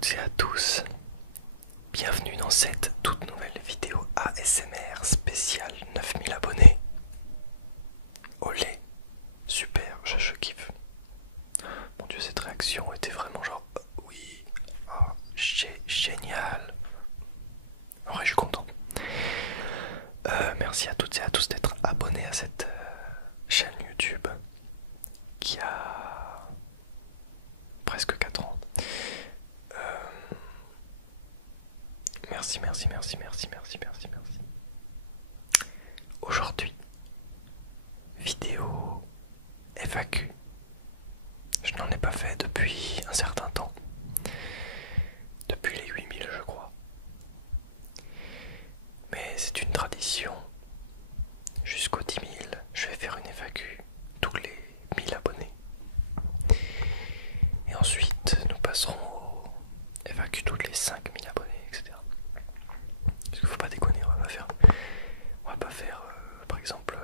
toutes et à tous, bienvenue dans cette toute nouvelle vidéo ASMR spéciale 9000 abonnés. Olé, super, je kiffe. Mon dieu, cette réaction était vraiment genre oui, oh, génial. En vrai, je suis content. Merci à toutes et à tous d'être abonnés à cette chaîne YouTube qui a presque 4 ans. Merci. Aujourd'hui, vidéo FAQ. Je n'en ai pas fait depuis un certain temps. Depuis les 8000 je crois. Mais c'est une tradition. Jusqu'aux 10 000, je vais faire une FAQ tous les 1000 abonnés. Et ensuite, nous passerons au FAQ toutes les 5000 abonnés, etc. Parce qu'il faut pas déconner, on va pas faire par exemple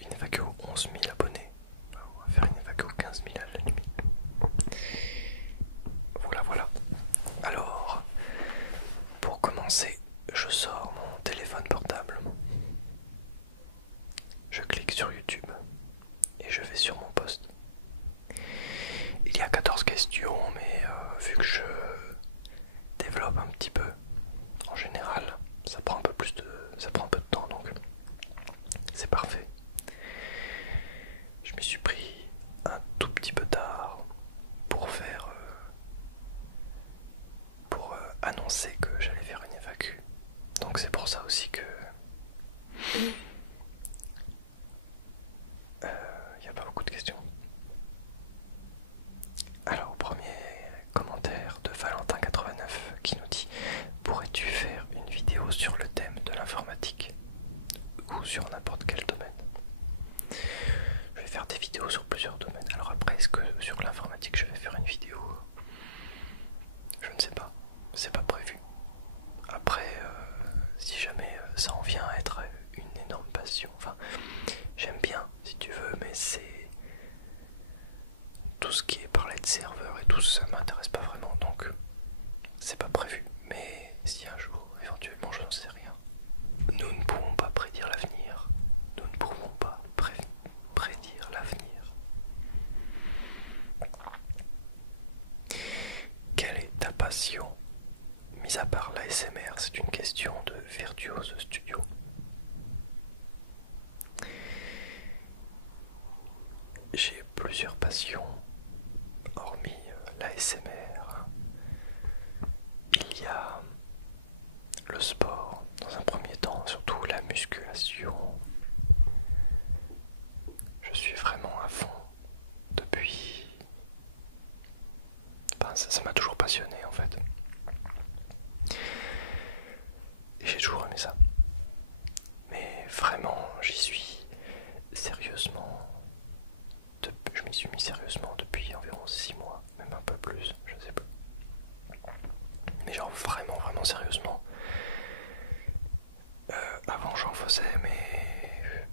une FAQ aux 11 000 abonnés. On va faire une FAQ aux 15 000 à la limite. Voilà. Alors, pour commencer, je sors mon téléphone portable. Je clique sur YouTube et je vais sur mon post. Il y a 14 questions, mais vu que je développe un petit peu, en général, ça prend un peu de temps, donc c'est parfait. Je m'y suis pris un tout petit peu tard pour faire, annoncer que j'allais faire une FAQ. Donc c'est pour ça aussi que il n'y a pas beaucoup de questions. Alors, premier commentaire de Valentin89 qui nous dit: pourrais-tu faire une vidéo sur le thème de l'informatique ou sur n'importe quel domaine? Je vais faire des vidéos sur plusieurs domaines. Alors après, est-ce que sur l'informatique je vais faire une vidéo? Je ne sais pas, c'est pas prévu. Après, si jamais ça en vient à être une énorme passion, enfin, j'aime bien si tu veux, mais c'est tout ce qui est parler de serveur et tout ça m'intéresse pas vraiment, donc c'est pas prévu. Mais si un jour, éventuellement, je n'en sais rien. Nous ne pouvons pas prédire l'avenir. Nous ne pouvons pas prédire l'avenir. Quelle est ta passion? Mis à part l'ASMR, c'est une question de Virtuose Studio. J'ai plusieurs passions, hormis l'ASMR. Il y a le sport, dans un premier temps, surtout la musculation. Je suis vraiment à fond depuis... Enfin, ça m'a toujours passionné en fait. Et j'ai toujours aimé ça. Mais vraiment, j'y suis sérieusement... Je m'y suis mis sérieusement depuis environ 6 mois, même un peu plus, je sais pas. Mais genre vraiment sérieusement. Avant j'en faisais, mais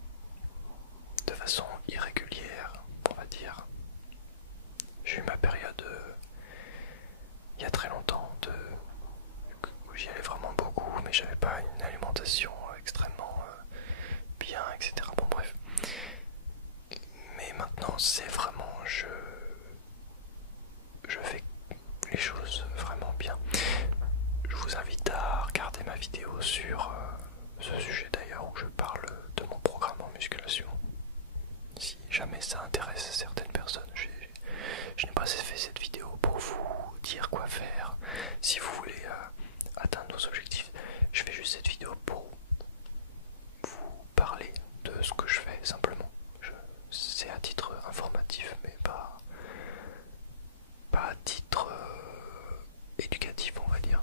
de façon irrégulière, on va dire. J'ai eu ma période il y a très longtemps où j'y allais vraiment beaucoup, mais j'avais pas une alimentation extrêmement bien, etc. Bon bref. Mais maintenant c'est vraiment, je fais les choses vraiment bien. Je vous invite à regarder ma vidéo sur ce sujet d'ailleurs, où je parle de mon programme en musculation. Si jamais ça intéresse certaines personnes, je n'ai pas fait cette vidéo pour vous dire quoi faire. Si vous voulez atteindre vos objectifs, je fais juste cette vidéo pour vous parler de ce que je fais simplement. C'est à titre informatif, mais pas à titre éducatif, on va dire.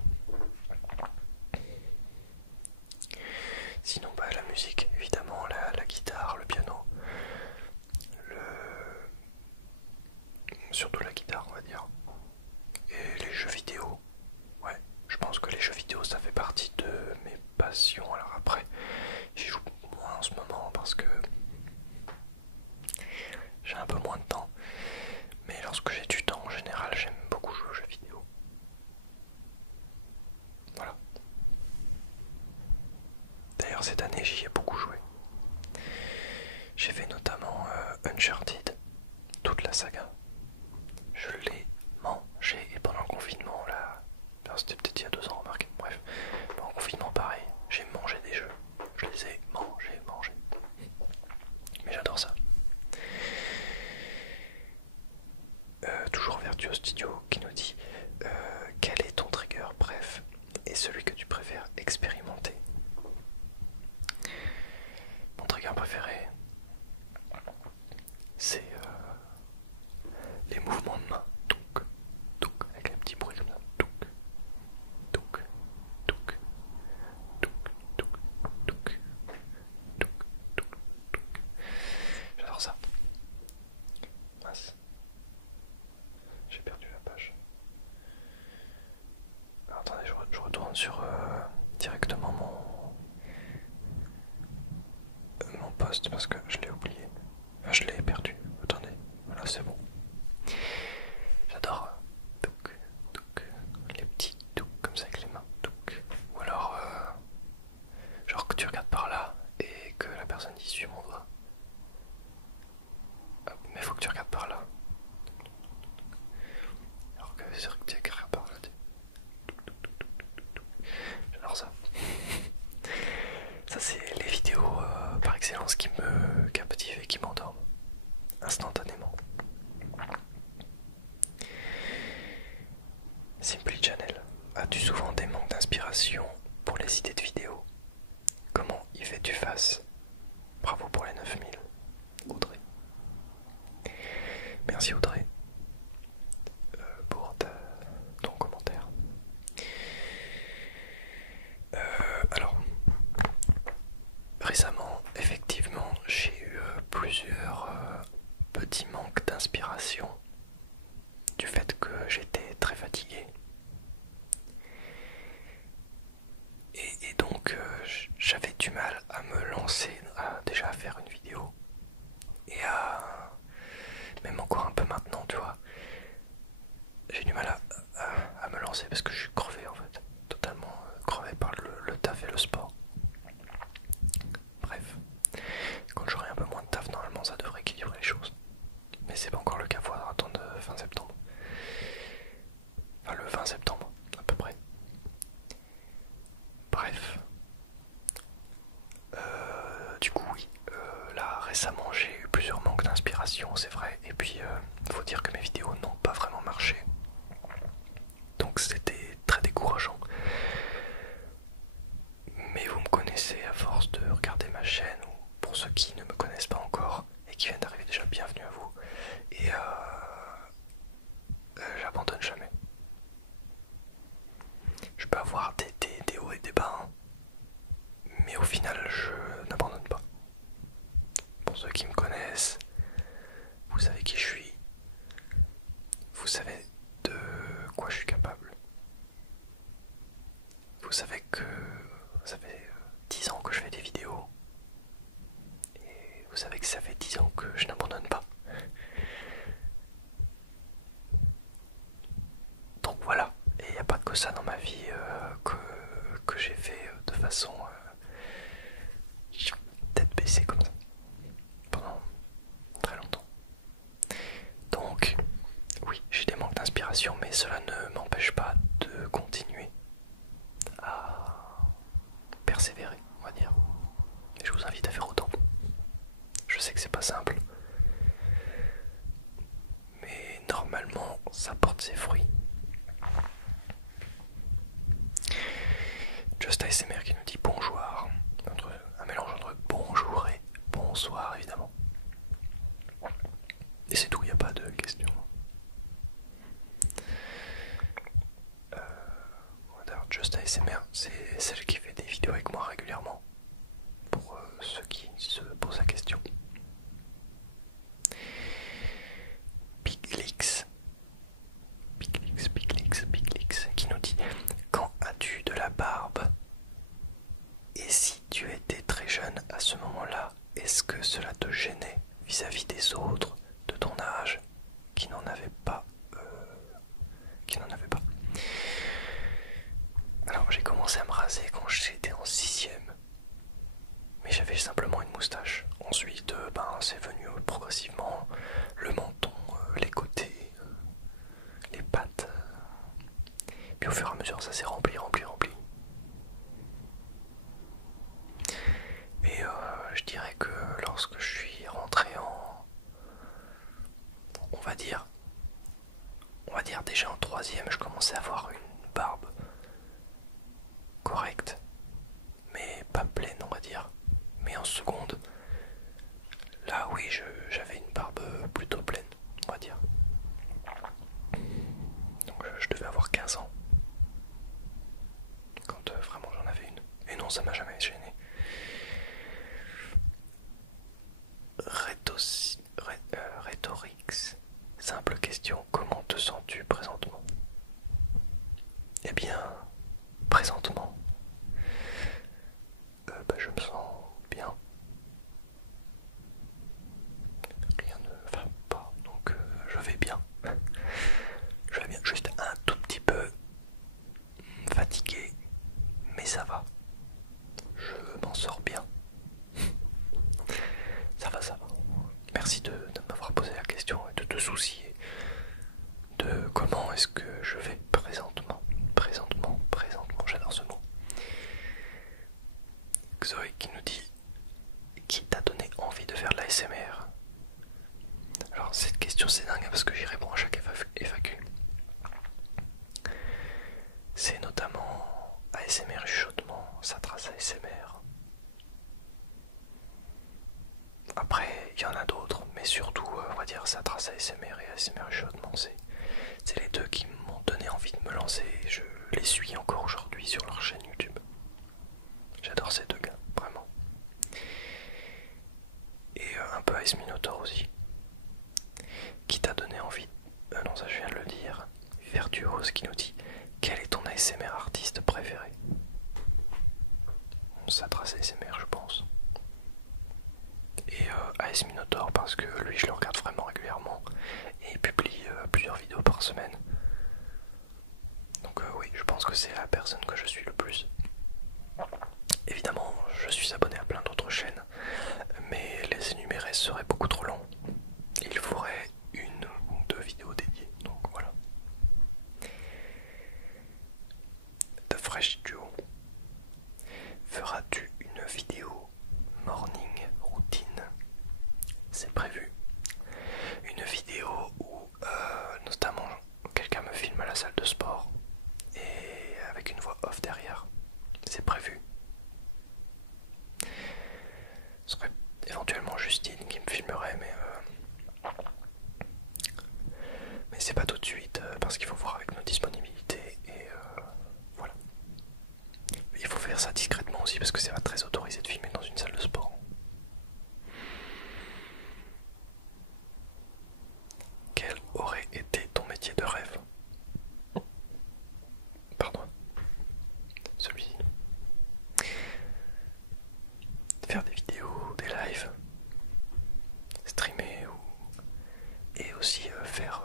Sinon, la musique, évidemment, la guitare, le piano, surtout la guitare, on va dire, et les jeux vidéo. Ouais, je pense que les jeux vidéo, ça fait partie de mes passions. Alors après, j'y joue moins en ce moment parce que j'ai un peu moins de temps. Mais lorsque j'ai du temps, en général, je l'ai mangé. Et pendant le confinement, là, enfin, c'était peut-être il y a 2 ans, remarquez. Bref, pendant le confinement, pareil, j'ai mangé des jeux. Je les ai mangés. Mais j'adore ça. Toujours Virtuo Studio qui nous dit quel est ton trigger bref et celui que tu préfères expérimenter. Mon trigger préféré, c'est les mouvements de main. Touk, avec les petits bruits comme ça. Touk, touk, touk. J'adore ça. Mince. J'ai perdu la page. Alors, attendez, je retourne sur directement mon poste parce que je l'ai oublié. Enfin, je l'ai perdu. Attendez, voilà, c'est bon. J'adore les petits comme ça avec les mains. Ou alors, genre que tu regardes par là et que la personne dit suis mon doigt. Hop, mais faut que tu regardes par là. Alors que c'est vrai que tu regardes par là. J'adore ça. Ça c'est les vidéos par excellence qui me captivent et qui m'endorment instantanément. Simply Channel, as-tu souvent des manques d'inspiration pour les idées de vidéos? Comment y fais-tu face? Bravo pour les 9000, Audrey. Merci Audrey pour ton commentaire. Alors, récemment, effectivement, j'ai eu plusieurs petits manques d'inspiration du fait que j'étais très fatigué. Et donc j'avais du mal à me lancer déjà à faire une vidéo et à même encore un peu maintenant, tu vois, j'ai du mal à me lancer parce que je suis crevé en fait, totalement crevé par le taf et le sport. Bref, quand j'aurai un peu moins de taf, normalement ça devrait équilibrer les choses, mais c'est pas encore le cas, faudra attendre fin septembre, enfin le 20 septembre à peu près. Bref, du coup oui, là récemment j'ai eu plusieurs manques d'inspiration, c'est vrai, et puis faut dire que mes vidéos n'ont pas vraiment marché, donc c'était très décourageant. Mais vous me connaissez à force de regarder ma chaîne, ou pour ceux qui ne me connaissent pas encore et qui viennent d'arriver, déjà bienvenue à vous, et j'abandonne jamais. Je peux avoir des hauts et des bas, hein, mais au final je n'abandonne pas. Pour ceux qui me connaissent, vous savez qui je suis, vous savez de quoi je suis capable. Vous savez que ça fait 10 ans que je fais des vidéos, et vous savez que ça fait 10 ans que je n'abandonne pas. Donc voilà, et il n'y a pas que ça dans ma vie que j'ai fait de façon tête baissée comme ça pendant très longtemps. Donc oui, j'ai des manques d'inspiration, mais cela ne m'empêche pas de continuer à persévérer, on va dire. Et je vous invite à faire autant. Je sais que c'est pas simple, mais normalement ça porte ses fruits. Just ASMR qui nous dit bonjour, un mélange entre bonjour et bonsoir évidemment. Et c'est tout, il n'y a pas de question. Just ASMR, c'est celle qui fait des vidéos avec moi régulièrement, pour ceux qui se posent la question. Piglix dire déjà en troisième je commençais à avoir une barbe correcte, mais pas pleine on va dire. Mais en seconde, là oui j'avais une barbe plutôt pleine on va dire. Donc je devais avoir 15 ans quand vraiment j'en avais une. Et non, ça m'a jamais gêné. Rhétorix. Simple question, comment te sens-tu présentement? Eh bien, présentement, je me sens bien. Rien ne va pas, donc je vais bien. Je vais bien, juste un tout petit peu fatigué, mais ça va. Je m'en sors bien. Ça va, ça va. Merci de m'avoir posé la question et de te soucier de comment est-ce que je vais présentement. Présentement, j'adore ce mot. Zoé qui nous dit: qui t'a donné envie de faire de l'ASMR? Alors cette question c'est dingue parce que j'y réponds à chaque FAQ. C'est notamment ASMR chuchotement, ça trace ASMR. Après il y en a d'autres, mais surtout on va dire ça trace ASMR et ASMR chuchotement, c'est les deux qui m'ont donné envie de me lancer. Je les suis encore aujourd'hui sur leur chaîne YouTube. J'adore ces deux gars, vraiment. Et un peu Ice Minotaur aussi. Qui t'a donné envie? Non, ça je viens de le dire. Virtuose qui nous dit: quel est ton ASMR artiste préféré? Ça trace ASMR je pense. Et Ice Minotaur parce que lui je le regarde vraiment régulièrement et il publie plusieurs vidéos par semaine. Donc oui, je pense que c'est la personne que je suis le plus. Évidemment, je suis abonné à plein d'autres chaînes, mais les énumérer serait beaucoup trop long. Il faudrait une ou deux vidéos dédiées, donc voilà. The Fresh Duo. Feras-tu une vidéo morning routine? C'est prévu. Une vidéo où notamment quelqu'un me filme à la salle de sport et avec une voix off derrière. C'est prévu. Ce serait éventuellement Justine qui me filmerait, mais c'est pas tout de suite parce qu'il faut voir avec nos disponibilités et voilà. Il faut faire ça discrètement aussi parce que c'est pas très autorisé de filmer dans une salle de sport. Quel aurait été ton métier de rêve? Pardon. Celui-ci. Faire des vidéos, des lives, streamer et aussi faire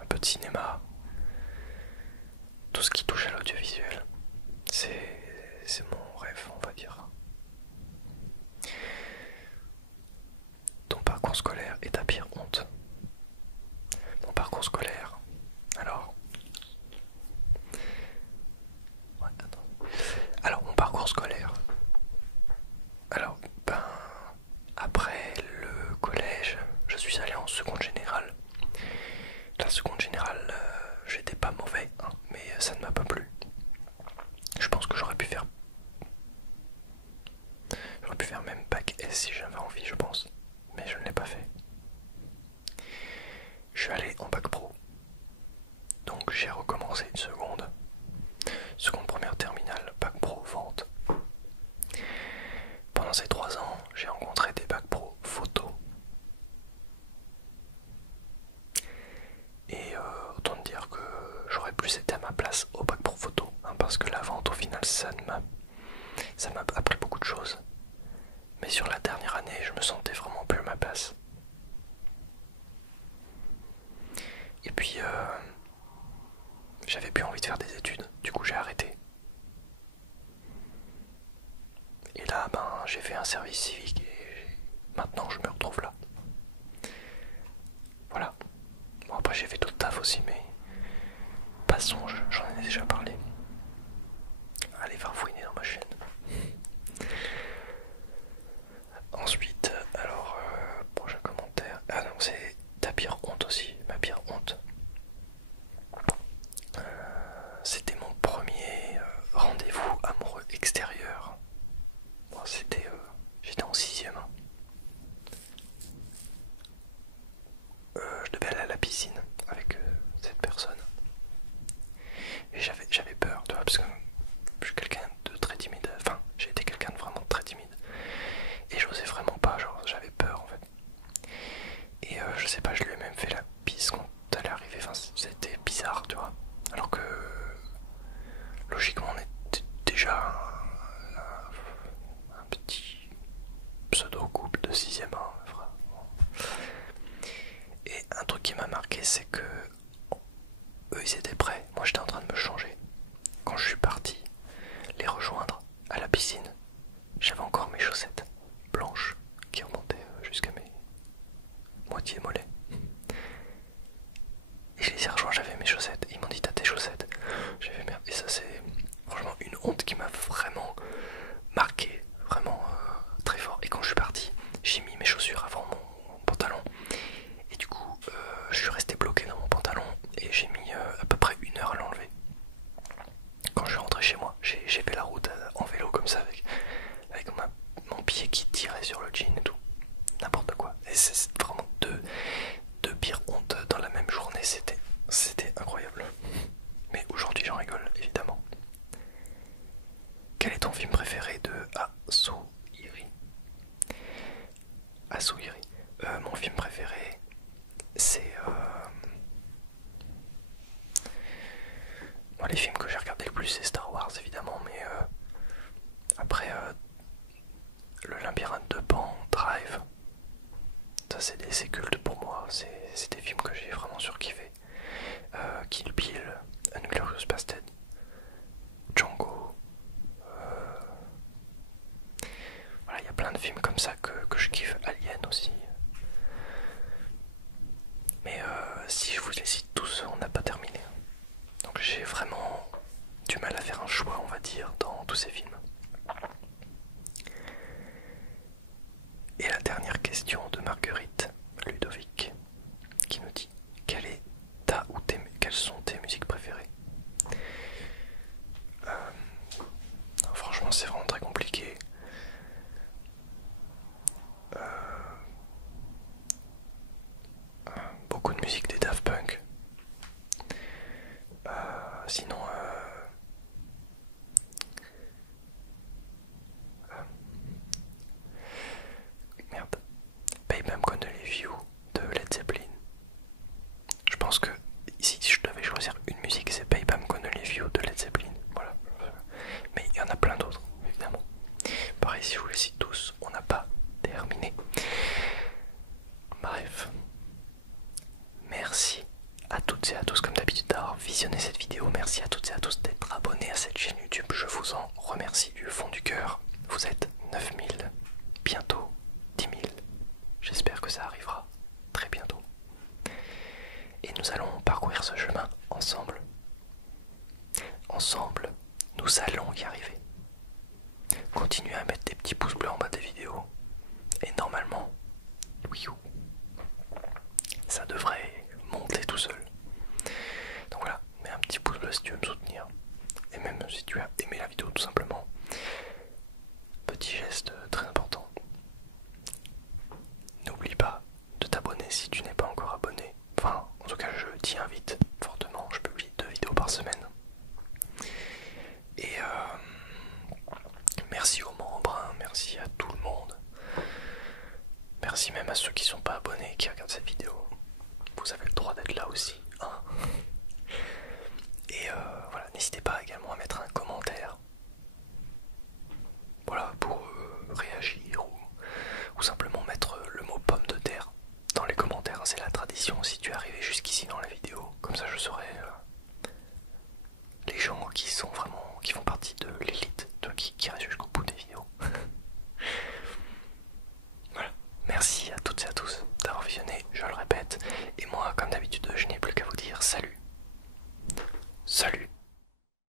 un peu de cinéma, tout ce qui touche à l'audiovisuel. C'est mon rêve, on va dire. Ton parcours scolaire est ta pire honte? Mon parcours scolaire, alors... Ouais, attends. Alors, mon parcours scolaire... Alors, après le collège, je suis allé en seconde générale. La seconde générale, j'étais pas mauvais, hein, mais ça ne m'a pas plu. Je pense que j'aurais pu faire même bac S si j'avais envie, je pense. Mais je ne l'ai pas fait. Je suis allé en bac pro. Donc j'ai recommencé une seconde. Seconde première terminale, bac pro vente. Pendant ces 3 ans, j'ai rencontré des bac pro photo. Et autant dire que j'aurais plus été à ma place au bac pro photo, hein, parce que la vente au final ça m'a appris beaucoup de choses. Mais sur la dernière année, je me sentais vraiment plus à ma place. Et puis j'avais plus envie de faire des études, du coup j'ai arrêté. Et là j'ai fait un service civique et maintenant je me retrouve là. Voilà. Bon après j'ai fait d'autres taf aussi, mais passons, j'en ai déjà parlé. Allez farfouiner dans ma chaîne. Ensuite, alors, prochain commentaire. Ah non, c'est ta pire honte aussi. Ma pire piscine avec cette personne. Et j'avais peur, tu vois, parce que je suis quelqu'un de très timide. Enfin, j'ai été quelqu'un de vraiment très timide. Et j'osais vraiment pas, genre j'avais peur en fait. Et je sais pas, je lui ai même fait la bise quand elle est arrivée. Enfin, c'était bizarre, tu vois. Alors que logiquement on était déjà un petit pseudo couple de 6ème an. Et un truc qui m'a marqué, c'est que eux ils étaient prêts, moi j'étais en train de me changer. Quand je suis parti les rejoindre à la piscine, j'avais encore mes chaussettes blanches qui remontaient jusqu'à mes moitiés mollets. Et je les ai rejoints, j'avais mes chaussettes. Ils m'ont dit t'as tes chaussettes. J'ai fait merde. Et ça c'est franchement une honte qui m'a vraiment marqué, vraiment très fort. Et quand je suis parti, j'ai mis mes chaussures avant mon pantalon. Et du coup, je suis resté bloqué dans mon pantalon et j'ai mis à peu près 1 heure à l'enlever. Quand je suis rentré chez moi, j'ai fait la route en vélo comme ça avec mon pied qui tirait sur le jean et tout. N'importe quoi. Et c'est vraiment deux pires hontes dans la même journée. C'était incroyable. Mais aujourd'hui j'en rigole évidemment. Quel est ton film préféré de Asuhiri? Asuhiri. Mon film préféré, c'est moi, les films que j'ai regardé le plus, c'est Star Wars évidemment, mais après le labyrinthe de Pan, Drive, ça c'est culte pour moi. C'est des films que j'ai vraiment surkiffé. Kill Bill, Inglourious Basterds, Django. Voilà, il y a plein de films comme ça que je kiffe. Alien aussi. Mais si je vous les cite tous, on n'a pas terminé. Donc j'ai vraiment du mal à faire un choix, on va dire, dans tous ces films. Et la dernière question de Marguerite Ludovic qui nous dit quelles sont tes musiques préférées? Franchement c'est vraiment très compliqué. Beaucoup de musique des Daft Punk. Sinon merde, Babe I'm Gonna Leave You de Led Zeppelin. Je pense que si je devais choisir une musique, c'est Babe I'm Gonna Leave You de Led Zeppelin. Voilà. Mais il y en a plein d'autres, évidemment. Pareil, si je vous les cite tous, on n'a pas terminé. Bref. Merci à toutes et à tous, comme d'habitude, d'avoir visionné cette vidéo. Merci à toutes et à tous d'être abonnés à cette chaîne YouTube. Je vous en remercie du fond du cœur. Vous êtes 9000, bientôt 10 000. J'espère que ça arrivera très bientôt. Et nous allons parcourir ce chemin ensemble. Ensemble, nous allons y arriver. Continuez à mettre des petits pouces bleus en bas des vidéos. Et normalement, oui, ça devrait monter tout seul. Donc voilà, mets un petit pouce bleu si tu veux me soutenir. Et même si tu as aimé la vidéo tout simplement. Petit geste très important. N'oublie pas de t'abonner si tu n'es pas encore abonné. Enfin, en tout cas, je t'y invite fortement. Je publie 2 vidéos par semaine. Et merci aux membres, hein, merci à tout le monde. Merci même à ceux qui sont pas abonnés et qui regardent cette vidéo. Vous avez le droit d'être là aussi, hein. Et voilà, n'hésitez pas également à mettre un commentaire. Voilà, pour réagir ou simplement mettre le mot pomme de terre dans les commentaires. C'est la tradition si tu es arrivé jusqu'ici dans la vidéo. Comme ça je saurai